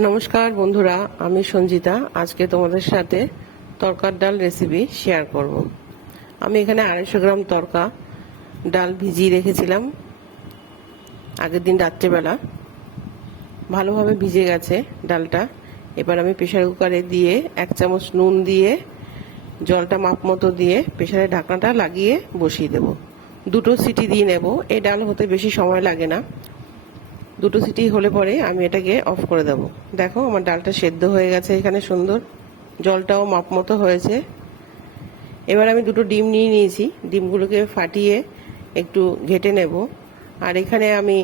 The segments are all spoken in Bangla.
নমস্কার বন্ধুরা, আমি সঞ্জিতা। আজকে তোমাদের সাথে তরকার ডাল রেসিপি শেয়ার করব। আমি এখানে 250 গ্রাম তরকা ডাল ভিজিয়ে রেখেছিলাম আগের দিন রাত্রেবেলা। ভালোভাবে ভিজে গেছে ডালটা। এবার আমি প্রেসার কুকারে দিয়ে 1 চামচ নুন দিয়ে জলটা মাপ মতো দিয়ে প্রেসারের ঢাকনাটা লাগিয়ে বসিয়ে দেব। 2টো সিটি দিয়ে নেব। এই ডাল হতে বেশি সময় লাগে না। 2টো সিটি হলে পরে আমি এটাকে অফ করে দেব। দেখো আমার ডালটা সেদ্ধ হয়ে গেছে, এখানে সুন্দর জলটাও মাপ মতো হয়েছে। এবার আমি 2টো ডিম নিয়ে নিয়েছি, ডিমগুলোকে ফাটিয়ে একটু ঘেটে নেব। আর এখানে আমি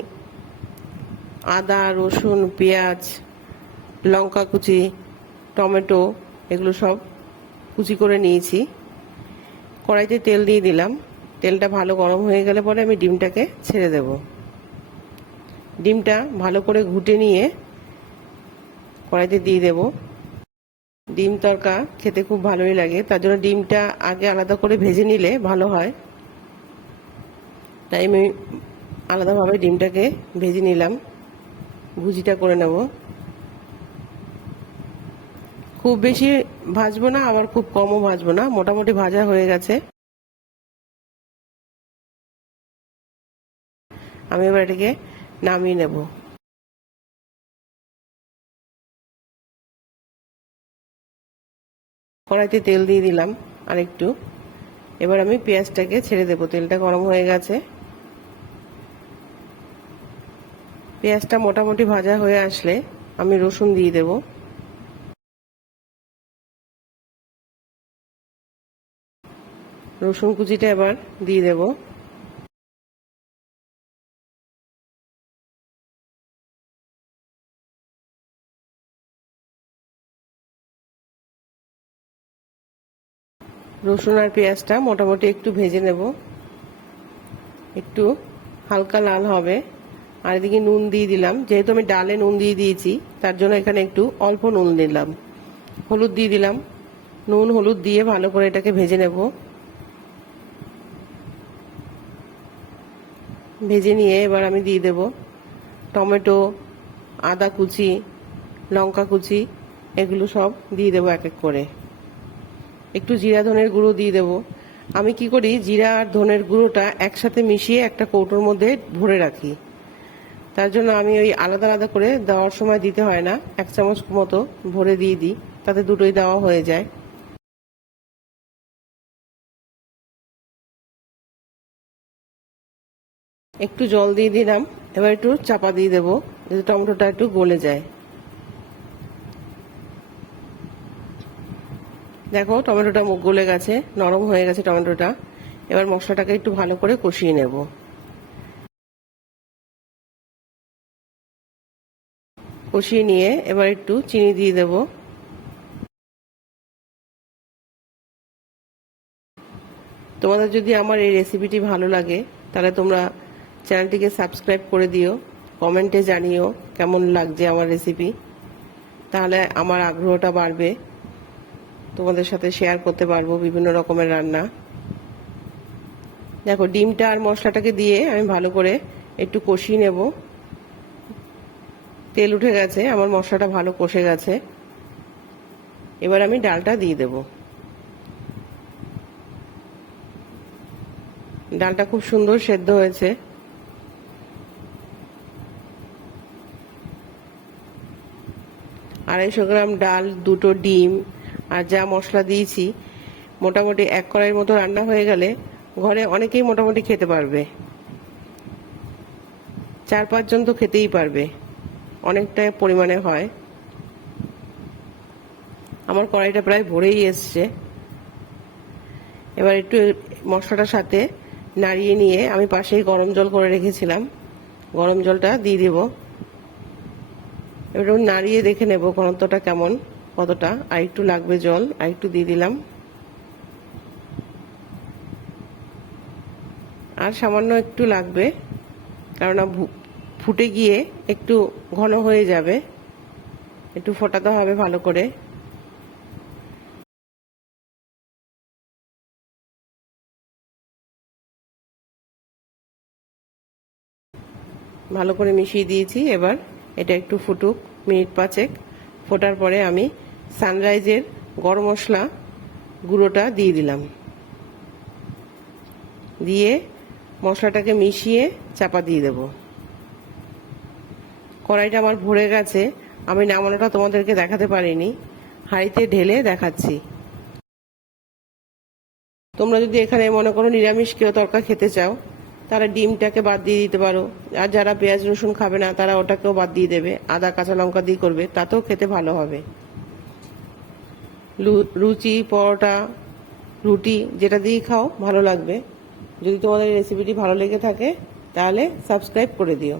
আদা, রসুন, পেঁয়াজ, লঙ্কা কুচি, টমেটো এগুলো সব কুচি করে নিয়েছি। কড়াইতে তেল দিয়ে দিলাম। তেলটা ভালো গরম হয়ে গেলে পরে আমি ডিমটাকে ছেড়ে দেব। ডিমটা ভালো করে ঘুটে নিয়ে কড়াইতে দিয়ে দেব। ডিম তরকা খেতে খুব ভালোই লাগে, তার জন্য ডিমটা আগে আলাদা করে ভেজে নিলে ভালো হয়। তাই আমি আলাদাভাবে ডিমটাকে ভেজে নিলাম, ভুজিটা করে নেব। খুব বেশি ভাজবো না, আবার খুব কমও ভাজবো না, মোটামুটি ভাজা হয়ে গেছে। আমি এবার এটাকে নামিয়ে নেব। কড়াইতে তেল দিয়ে দিলাম আর একটু। এবার আমি পেঁয়াজটাকে ছেড়ে দেবো। তেলটা গরম হয়ে গেছে। পেঁয়াজটা মোটামুটি ভাজা হয়ে আসলে আমি রসুন দিয়ে দেব। রসুন কুচিটা এবার দিয়ে দেব। রসুন আর পেঁয়াজটা মোটামুটি একটু ভেজে নেব, একটু হালকা লাল হবে। আর এদিকে নুন দিয়ে দিলাম, যেহেতু আমি ডালে নুন দিয়ে দিয়েছি তার জন্য এখানে একটু অল্প নুন দিলাম। হলুদ দিয়ে দিলাম। নুন হলুদ দিয়ে ভালো করে এটাকে ভেজে নেব। ভেজে নিয়ে এবার আমি দিয়ে দেব টমেটো, আদা কুচি, লঙ্কা কুচি এগুলো সব দিয়ে দেবো এক এক করে। একটু জিরা ধনের গুঁড়ো দিয়ে দেবো। আমি কি করি, জিরা আর ধনের গুঁড়োটা একসাথে মিশিয়ে একটা কৌটোর মধ্যে ভরে রাখি। তার জন্য আমি ওই আলাদা আলাদা করে দেওয়ার সময় দিতে হয় না, 1 চামচ মতো ভরে দিয়ে দিই, তাতে দুটোই দেওয়া হয়ে যায়। একটু জল দিয়ে দিলাম। এবার একটু চাপা দিয়ে দেবো যাতে টমেটোটা একটু গলে যায়। দেখো টমেটোটা গলে গেছে, নরম হয়ে গেছে টমেটোটা। এবার মশলাটাকে একটু ভালো করে কষিয়ে নেব। কষিয়ে নিয়ে এবার একটু চিনি দিয়ে দেব। তোমাদের যদি আমার এই রেসিপিটি ভালো লাগে তাহলে তোমরা চ্যানেলটিকে সাবস্ক্রাইব করে দিও, কমেন্টে জানিও কেমন লাগছে আমার রেসিপি। তাহলে আমার আগ্রহটা বাড়বে, তোমাদের সাথে শেয়ার করতে পারবো বিভিন্ন রকমের রান্না। দেখো ডিমটা আর মশলাটাকে দিয়ে আমি ভালো করে একটু কষিয়ে নেব। তেল উঠে গেছে, আমার মশলাটা ভালো কষে গেছে। এবার আমি ডালটা দিয়ে দেব। ডালটা খুব সুন্দর সেদ্ধ হয়েছে। 250 গ্রাম ডাল, 2টো ডিম আর যা মশলা দিয়েছি, মোটামুটি 1 কড়াইয়ের মতো রান্না হয়ে গেলে ঘরে অনেকেই মোটামুটি খেতে পারবে। 4-5 জন তো খেতেই পারবে, অনেকটা পরিমাণে হয়। আমার কড়াইটা প্রায় ভরেই এসছে। এবার একটু মশলাটার সাথে নাড়িয়ে নিয়ে আমি পাশেই গরম জল করে রেখেছিলাম, গরম জলটা দিয়ে দেব। এবার নাড়িয়ে দেখে নেব ঘনত্বটা কেমন, কতটা, আর একটু লাগবে জল, আর একটু দিয়ে দিলাম। আর সামান্য একটু লাগবে, কেননা ফুটে গিয়ে একটু ঘন হয়ে যাবে, একটু ফোটাতে হবে ভালো করে। ভালো করে মিশিয়ে দিয়েছি। এবার এটা একটু ফুটুক মিনিট 5 ফোটার পরে আমি সানরাইজের গরম মশলা গুঁড়োটা দিয়ে দিলাম। দিয়ে মশলাটাকে মিশিয়ে চাপা দিয়ে দেব। কড়াইটা আমার ভরে গেছে, আমি নামানোটা তোমাদেরকে দেখাতে পারিনি, হাঁড়িতে ঢেলে দেখাচ্ছি। তোমরা যদি এখানে মনে করো নিরামিষ কেউ তরকা খেতে চাও, তারা ডিমটাকে বাদ দিয়ে দিতে পারো। আর যারা পেঁয়াজ রসুন খাবে না তারা ওটাকেও বাদ দিয়ে দেবে, আদা কাঁচা লঙ্কা দিয়ে করবে, তাতেও খেতে ভালো হবে। লুচি, পরোটা, রুটি যেটা দিয়েই খাও ভালো লাগবে। যদি তোমাদের রেসিপিটি ভালো লেগে থাকে তাহলে সাবস্ক্রাইব করে দিও।